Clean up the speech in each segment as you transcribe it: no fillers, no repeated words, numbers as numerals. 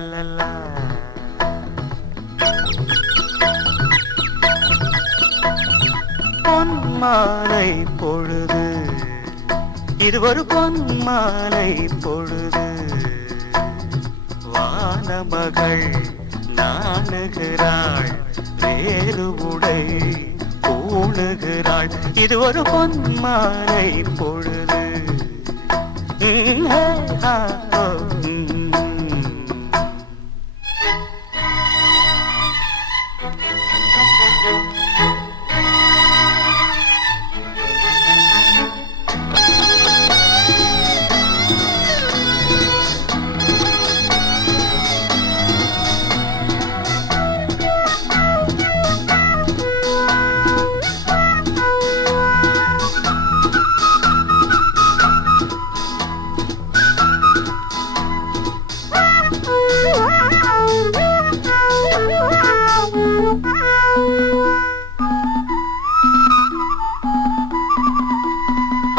லலலா. பொன்மாலை பொழுது, இது ஒரு பொன்மாலை பொழுது. வானமகள் நாணுகிறாள், வேறு உடை பூணுகிறாள். இது ஒரு பொன்மாலை பொழுது.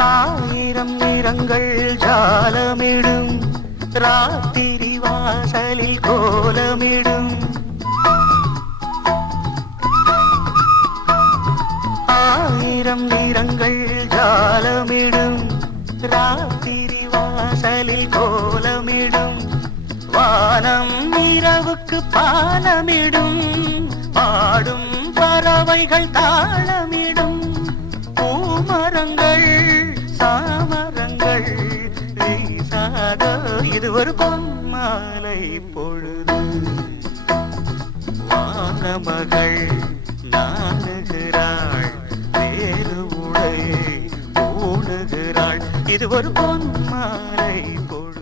ஆயிரம் நிறங்கள் ஜாலமிடும், ராத்திரி வாசலில் கோலமிடும். ஆயிரம் நிறங்கள் ஜாலமிடும், ராத்திரி வாசலில் கோலமிடும். வானம் இரவுக்கு பாலமிடும், பாடும் பறவைகள் தாளமிடும். பூமரங்கள் சாமரங்கள் வீசாத, இது ஒரு பொன்மாலை பொழுது. வானமகள் நாணுகிறாள், வேறு உடை பூணுகிறாள். இது ஒரு பொன்மாலை பொழுது.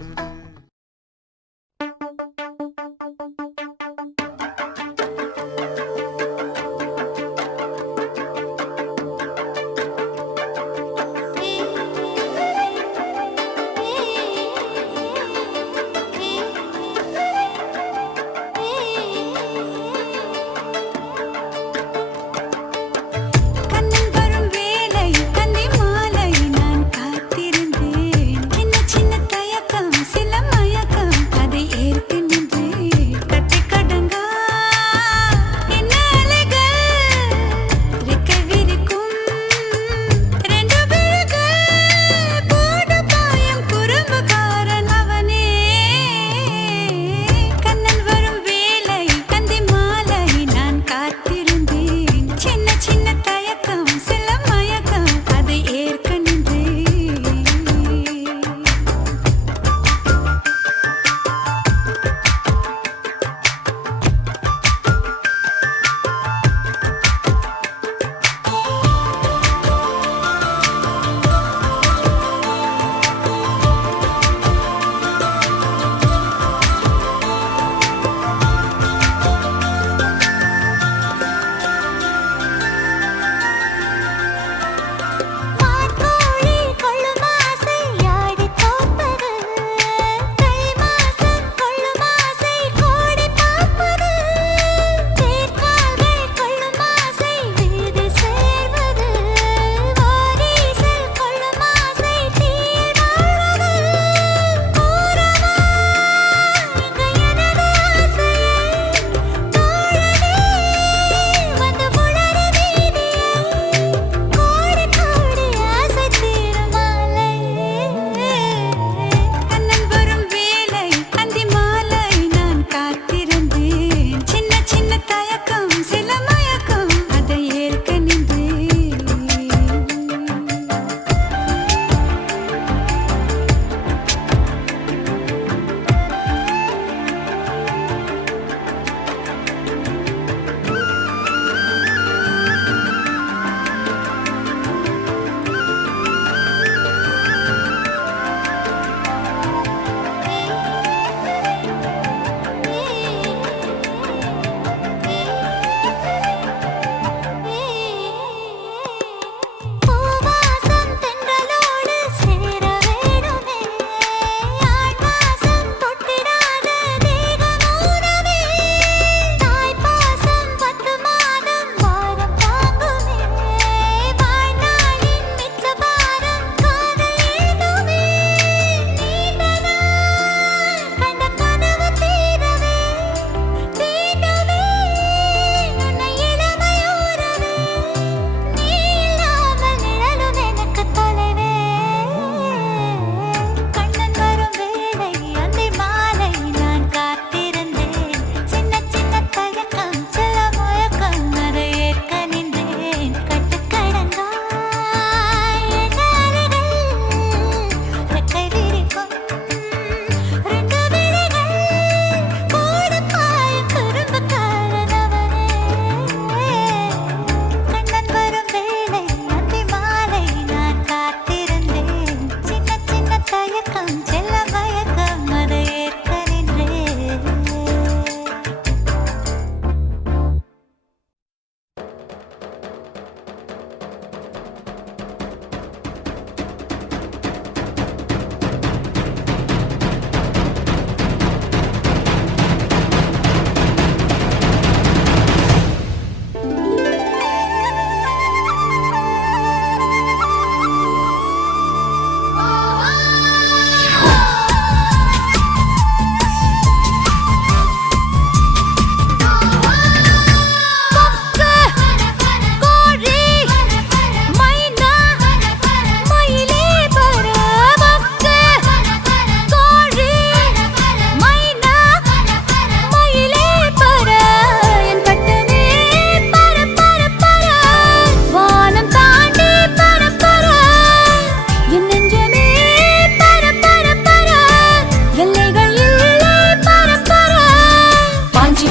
கண்ணன் வரும் வேலை கன்னி மாலை நான் காத்திருந்தேன். என்ன சின்ன தயக்கம்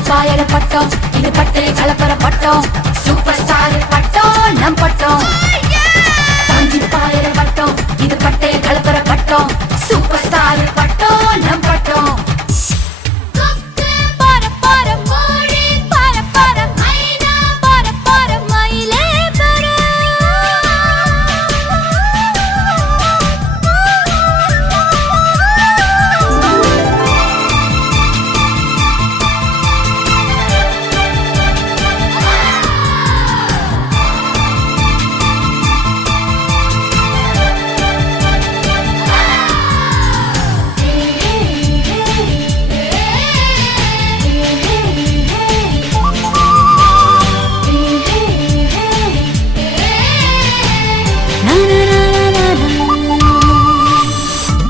பாயற பட்டம் இது பட்டைய கலப்பற பட்டம் சூப்பர் ஸ்டார் பட்டம் நம் பட்டம் தாங்கி பாயற பட்டம் இது பட்டைய கலப்பற பட்டம் சூப்பர் ஸ்டார் பட்டம் நம் பட்டம்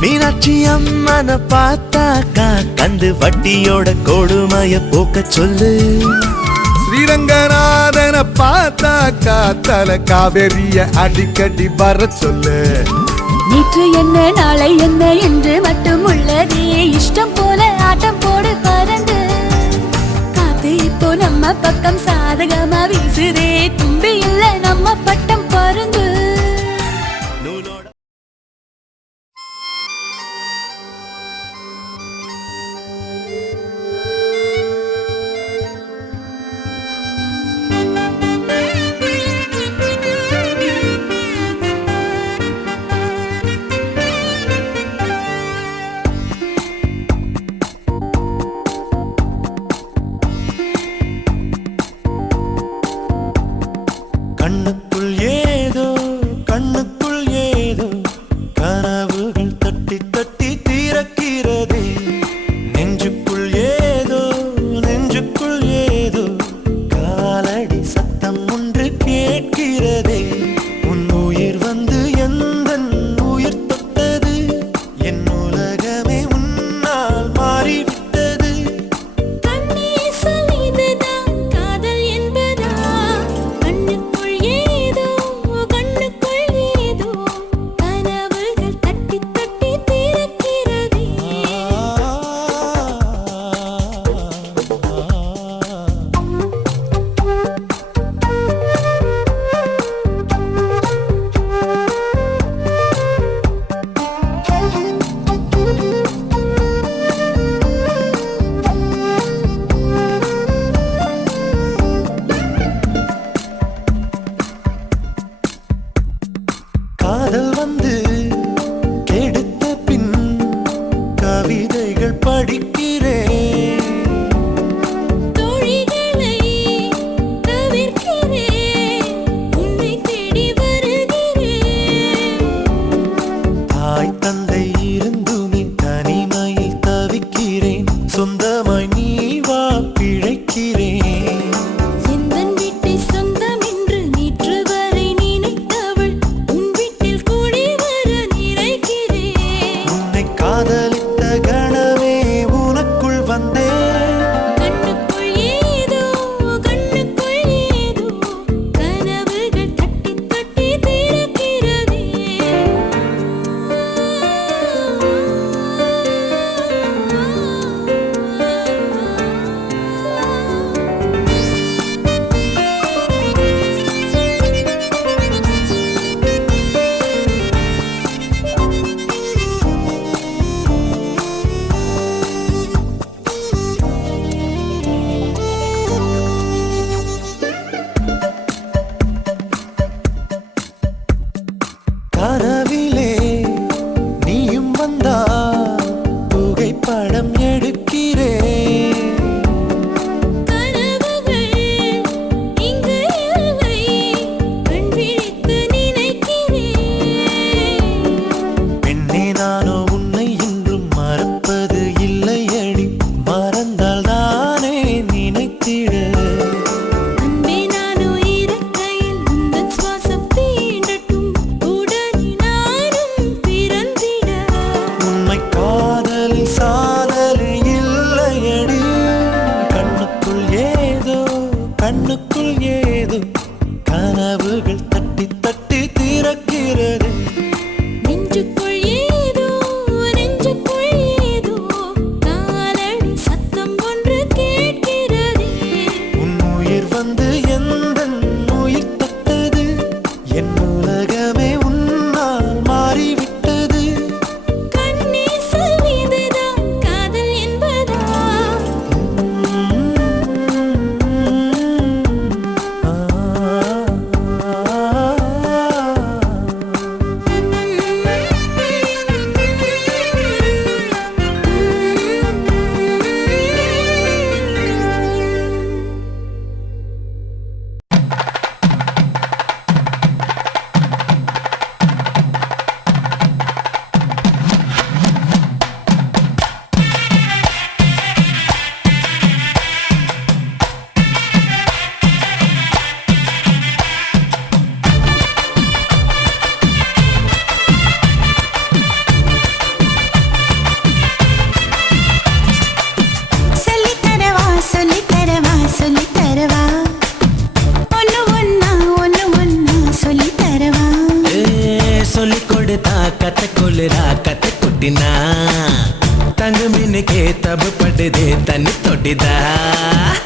மீனாட்சி அம்மனை பார்த்தாக்கா கந்து வட்டியோட கொடுமைய போக்க சொல்லு. ஸ்ரீரங்கநாதனை பார்த்தாக்கா தல காவேரிய அடிக்கடி வர சொல்லு. நேற்று என்ன நாளை என்ன என்று மட்டும் உள்ளதே இஷ்டம் போல ஆட்டம் போடு பறந்து காத்து இப்போ நம்ம பக்கம் சாதகமா வீசுதே தும்பி இல்ல நம்ம பட்டம் பறந்து கண்ணுக்குள் ஏதோ கண்ணுக்குள் ஏதோ கனவுகள் தட்டி தட்டி தீரக்கிறதே. நெஞ்சுக்குள் ஏதோ நெஞ்சுக்குள் ஏதோ காலடி சத்தம் ஒன்று கேட்கிறதே. உன் உயிர் வந்து எந்தன் உயிர் தொட்டது என் உலகமே உன்னால் மாறிவிட்டது. காதல் வந்து கெடுத்த பின் கவிதைகள் படிக்கிறேன். தோழிகளை தவிர்க்கிறேன் உன்னை தேடி வருகிறேன். தாய் தந்தை இருந்துமே தனிமையில் தவிக்கிறேன். சொந்தமாய் நீ வா பிழைக்கிறேன். எந்தன் வீட்டை சொந்தம் என்று நேற்று வரை நினைத்தவள் உன் வீட்டில் கூடி வர நினைக்கிறேன். உன்னை காதலித்த கணமே உனக்குள் வந்தேன். கண்ணுக்குள் ஏதோ கண்ணுக்குள் ஏதோ கனவுகள் தட்டி தட்டி திறக்கிறதே. கனவிலே நீயும் வந்தால் புகைப்படம் எடுக்கிறேன். கனவுகள் இங்கு இல்லை கண் விழித்து நினைக்கிறேன். பெண்ணே நானோ உன்னை இன்றும் மறப்பது இல்லையடி. மறந்தால் தானே நினைத்திட. அன்பே நானோ இறக்கையில் உந்தன் சுவாசம் தீண்டட்டும் உடனே நானும் பிறந்திட. உண்மை காதல் சாதல் இல்லையடி. கண்ணுக்குள் ஏதோ கண்ணுக்குள் ஏதோ கனவுகள் தட்டி தட்டி திறக்கிறது. நெஞ்சுக்குள் ஏதோ நெஞ்சுக்குள் ஏதோ காலடி சத்தம் ஒன்று கேட்கிறது.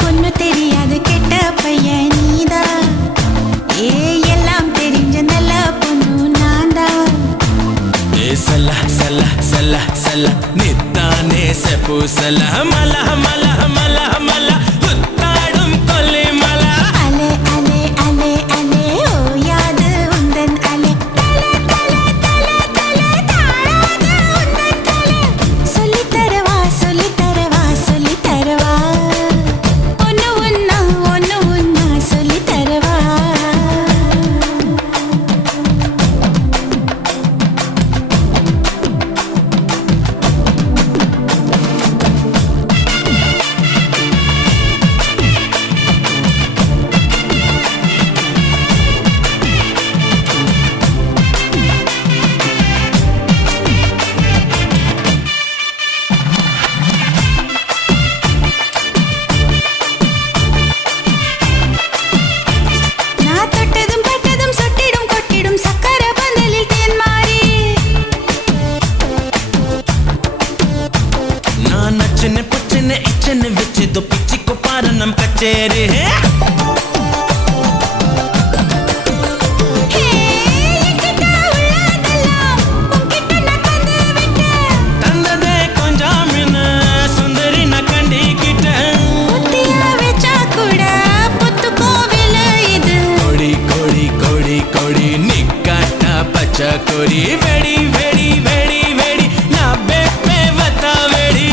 ஒண்ணு தெரியாது கெட்ட பையன் நீதான், ஏ எல்லாம் தெரிஞ்ச நல்ல பொண்ணு நான்தான். ஏ சல சல சல சல நித்தானே செப்பு சல மல மல மல மல புத்தாடும் கொல்லி மல அலே அலே அலே அலே ஓயாது உந்தன் அலே தல தல தல தல தாழாது உந்தன் தல. சொல்லித் தரவா சொல்லித் தரவா சொல்லித் தரவா, ஒன்னு ஒன்னா சொல்லித் தரவா. நான் தொட்டதும் பட்டதும் சொட்டிடும் கொட்டிடும் சக்கர பந்தலில் தேன் மாறி. நான் நச்சனை புச்சனை இச்சனை வச்சு தோ பிச்சிக்கு பாரு நம் கச்சேரி ஹே, என்கிட்ட உள்ளதெல்லாம் உன்கிட்ட நான் தந்து விட்டேன். தந்ததே கொஞ்சம் மின்ன சுந்தரி நான் கண்டிக்கிட்டேன். புத்தியா வச்சா கூட புத்து கோவில இது. கொடி கொடி கொடி கொடி நிக்காட்டா பச்சை கொடி வெடி வெடி வெடி வெடி நான் பெப்பே வத்தா வெடி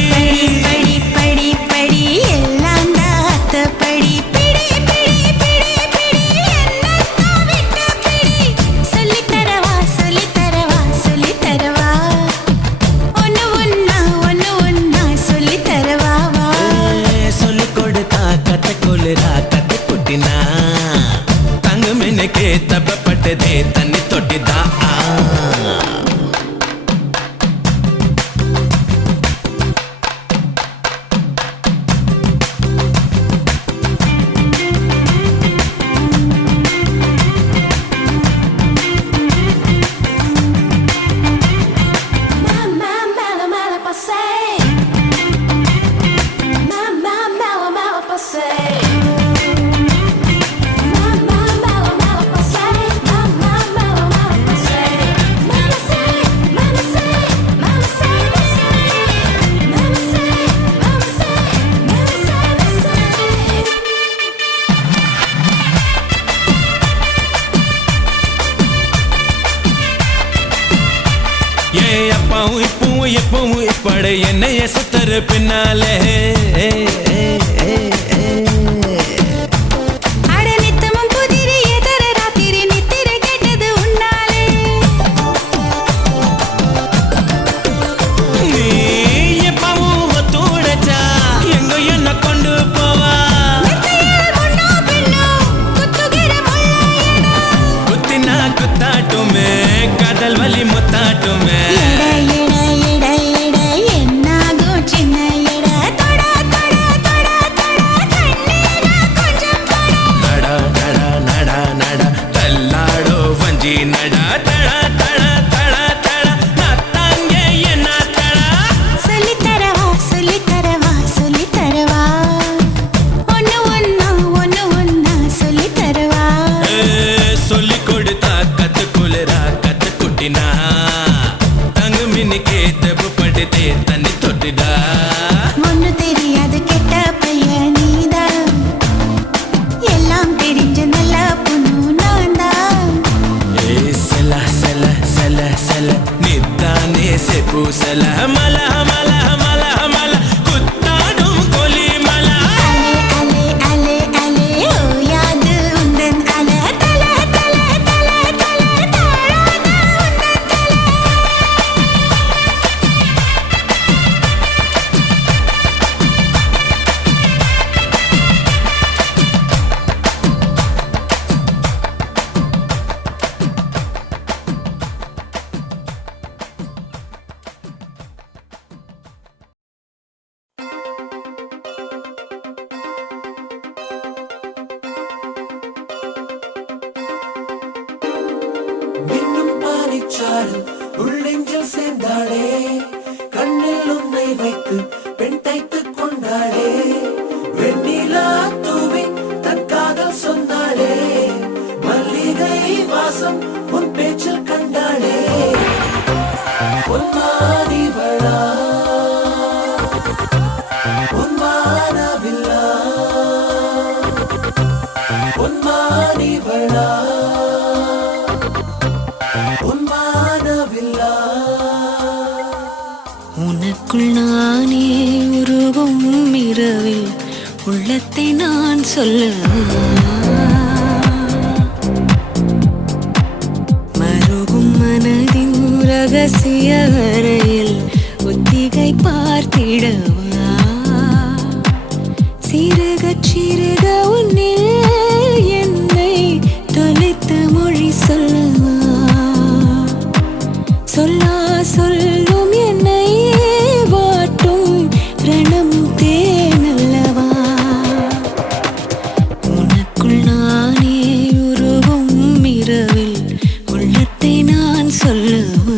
படி படி படி எல்லாம் தாத்த படி. பிடி பிடி பிடி பிடி என்னத்தான் விட்டு பிடி. சொல்லித் தரவா சொல்லித் தரவா சொல்லித் தரவா, ஒன்னு ஒன்னா சொல்லித் தரவா வா. சொல்லி கொடுத்தா கத்தை கொள்ளுறா கத்தை குட்டினா தங்கு மின்னுக்கு தப்பப்பட்டதே தண்ணி தொட்டிதா Mamma mala mala passei, mamma mala mala passei, mamma mala mala passei, mamma mala mala passei, mama sei, mama sei, mama sei, mama sei, mama sei, mama sei, mama sei. ஏ அப்பாவும் இப்பவும் எப்பவும் இப்பட என்னைய சுத்தரு பின்னாலே அட நித்தமும் குதிரை எதர ராத்திரி நித்திரை கேட்டது உன்னாலே. நீ எப்பவும் ஒத்துழைச்சா எங்க என்ன கொண்டு போவா மெத்தையில் முன்னோ பின்னோ குத்துகிற முள்ளையடா. குத்தினா குத்தாட்டுமே காதல் வலி முத்தாட்டுமே எடை எடை எடை எடை என்னாகும் சின்ன எடை. தொட தொட தொட தொட கண்ணீரா கொஞ்சம் தொட. நடா நடா நடா நடா தள்ளாடோ வஞ்சி நடா தடா தடா தடா தடா நத்தாங்க என்ன தடா சொல்லித் தரவா சொல்லித் தரவா சொல்லித் தரவா, ஒன்னு ஒன்னா சொல்லித் தரவா. சொல்லி கொடுத்தா கத்து குளிரா கத்து குட்டினா தங்கு மின்னுக்கே தப்பு படுதே தண்ணி தொட்டுடா ஒண்ணு தெரியாது கெட்ட பையன் நீதான், எல்லாம் தெரிஞ்ச நல்ல பொண்ணு நான்தான். ஏ சல சல சல சல நித்தானே செப்பு சல மல மல மல மல குத்தாடும் கொலி மல அலே அலே அலே அலே ஓயாது உந்தன் அலே தல தல தல தல தாழாது உந்தன் தல. சாரும் உள்ளெஞ்சில் சேர்ந்தாளே கண்ணில் உன்னை வைத்து பெண் தைத்துக் கொண்டாளே சுகம் உன் பேச்சில் கண்டாளே உன்மானிவளா உன்மானவில்லா உன்மானிவளா உன்மானவில்லா உனக்குள் நானே உருவும் இரவில் உள்ளத்தை நான் சொல்ல மருகும் மனதின் ரகசிய அறையில் ஒத்திகை பார்த்திடவா சிறுக சிறுக உன்னில் என்னை தொலைத்த மொழி சொல்லவா சொல்லா சொல்லும் என்னை வாட்டும் ரணம் தேனல்லவா உனக்குள் நானே உருவும் இரவில் உள்ளத்தை நான் சொல்லவா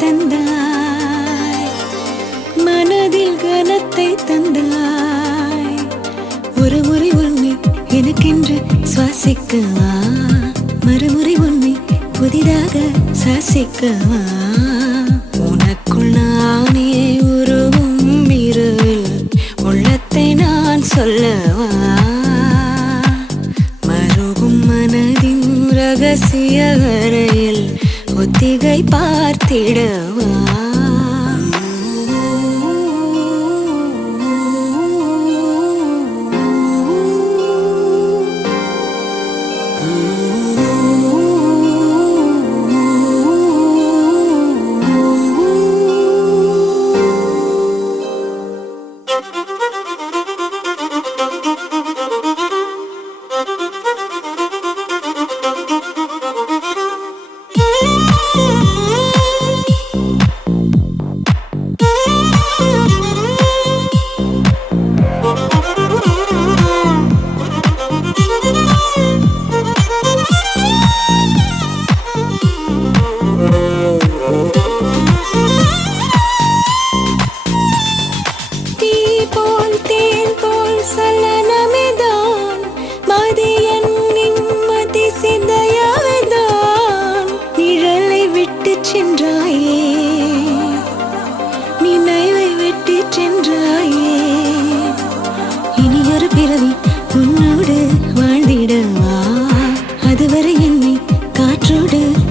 தந்தாய் மனதில் கனத்தை தந்தாய் ஒரு முறை உன்னை எனக்கென்று சுவாசிக்கவா மறுமுறை உன்னை புதிதாக சாசிக்கவா உனக்குள் நானே உருவும் இரவில் உள்ளத்தை நான் சொல்லவா மருகும் மனதின் ரகசிய அறையில் ஒத்திகை பார்த்திடவா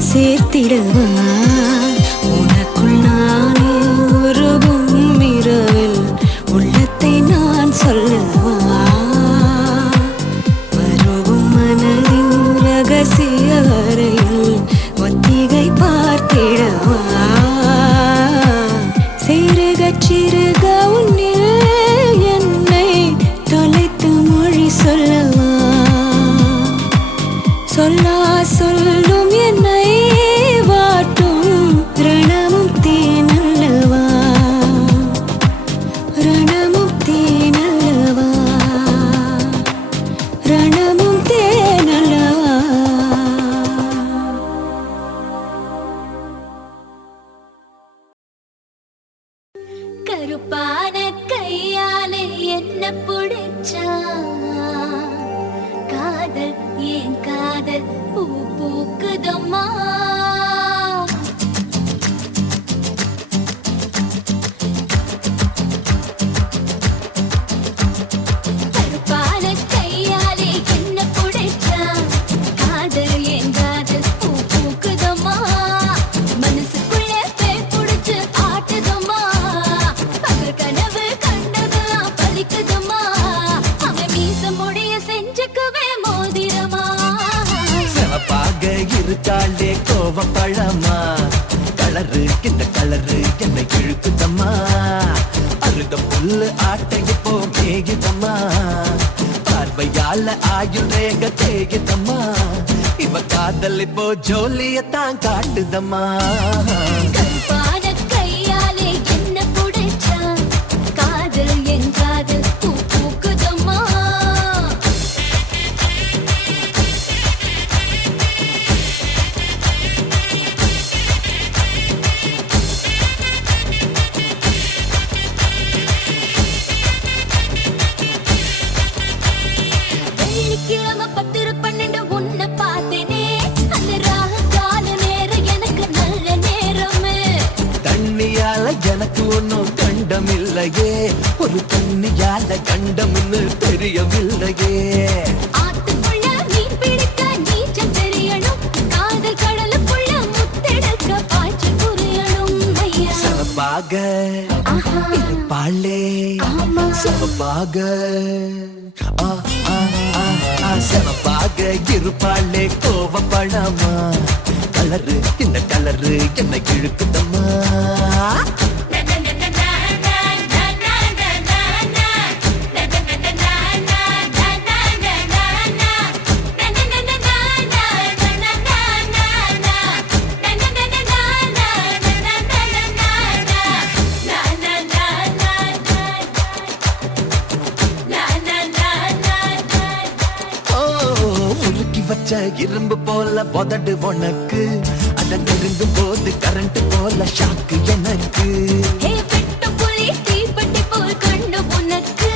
சேர்த்திடவா உனக்குள் நானே உருவும் இரவில் உள்ளத்தை நான் சொல்லவா மருவும் மனதின் ரகசிய அறையில் ஒத்திகை பார்த்திடவா சிறுக சிறுக உன்னில் என்னை தொலைத்து மொழி சொல்லவா சொல்லா சொல்லும் என்னை வாட்டும் ரணமும் தேனல்லவா ரணமும் தேனல்லவா ரணமும் தேனல்லவா கருப்பான கையாலே என்ன புடிச்சா காதல் ஏன் காதல் பூ பூக்குதம்மா கருப்பான கையாலே என்ன புடிச்சா காதல் ஏன் காதல் பூ பூக்குதம்மா மனசுக்குள்ள பேய் புடிச்சு ஆட்டுதம்மா பகல் கனவு கண்டதெல்லாம் பலிக்குதம்மா அவன் மீச முடிய செஞ்சுக்குவே மோதிரமா சிவப்பாக இருக்காளே கோவப்பழமா கலரு இந்த கலரு என்னை இழுக்குதம்மா அருக புல்லு ஆட்டை இப்போ மேயுதம்மா பார்வையால ஆயுள் ரேக தேயுதம்மா இவ காதல் இப்போ ஜோலியத்தான் காட்டுதம்மா கருப்பான கையாலே என்ன புடிச்சா காதல் என் காதல் பூ பூக்குதம்மா வெள்ளிக்கிழமை 10-12 உன்னை பார்த்தேனே அந்த ராக கால நேரம் எனக்கு நல்ல நேரமே தண்ணியால எனக்கு ஒன்னும் கண்டம் இல்லையே ஒரு தண்ணியால கண்டம்னு தெரியவில்லையே ஆத்துக்குள்ள மீன் பிடிக்க நீச்சல் தெரியணும் காதல் கடலுக்குள்ள முத்தெடுக்க பாய்ச்சல் புரியணும் ஐயா சமப்பாக ஆஹா பாலே ஆமா சமப்பாக சமப்பாக இருப்பாளே கோவப்படாமா கலரு இந்த கலரு என்னை இழுக்குதம்மா உருக்கி வச்ச இரும்பு போல உதடு உனக்கு அத நெருங்கும் போது கரண்ட் போல ஷாக்கு எனக்கு ஹே வெட்ட புலி தீப்பெட்டி போல் கண்டு உனக்கு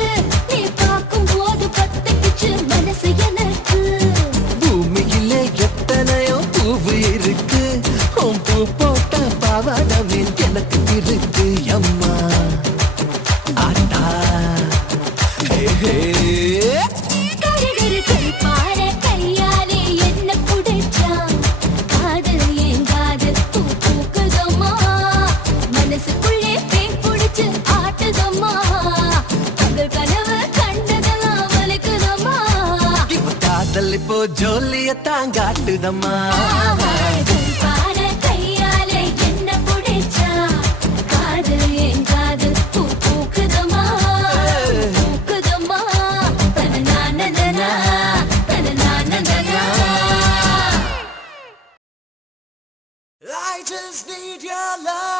நீ பார்க்கும் போது பத்திக்கிச்சு மனசு எனக்கு பூமியிலே எத்தனையோ பூவு இருக்கு உன் பூ போட்ட பாவாடமே எனக்கு இருக்கு அம்மா ஆட்டா ஹே ஹே கருகரு கருப்பான கையாலே என்ன புடிச்சா காதல் என் காதல் பூ பூக்குதம்மா மனசுக்குள்ளே பேய் புடிச்சு ஆட்டுதம்மா பகல் கனவு கண்டதெல்லாம் வலிக்குதம்மா இவ காதல் இப்போ ஜோலியத்தான் காட்டுதம்மா கருப்பான கையாலே என்ன புடிச்சா காதல் என் காதல் பூ பூக்குதம்மா பூக்குதம்மா தனநானதனா தனநானதனா I just need your love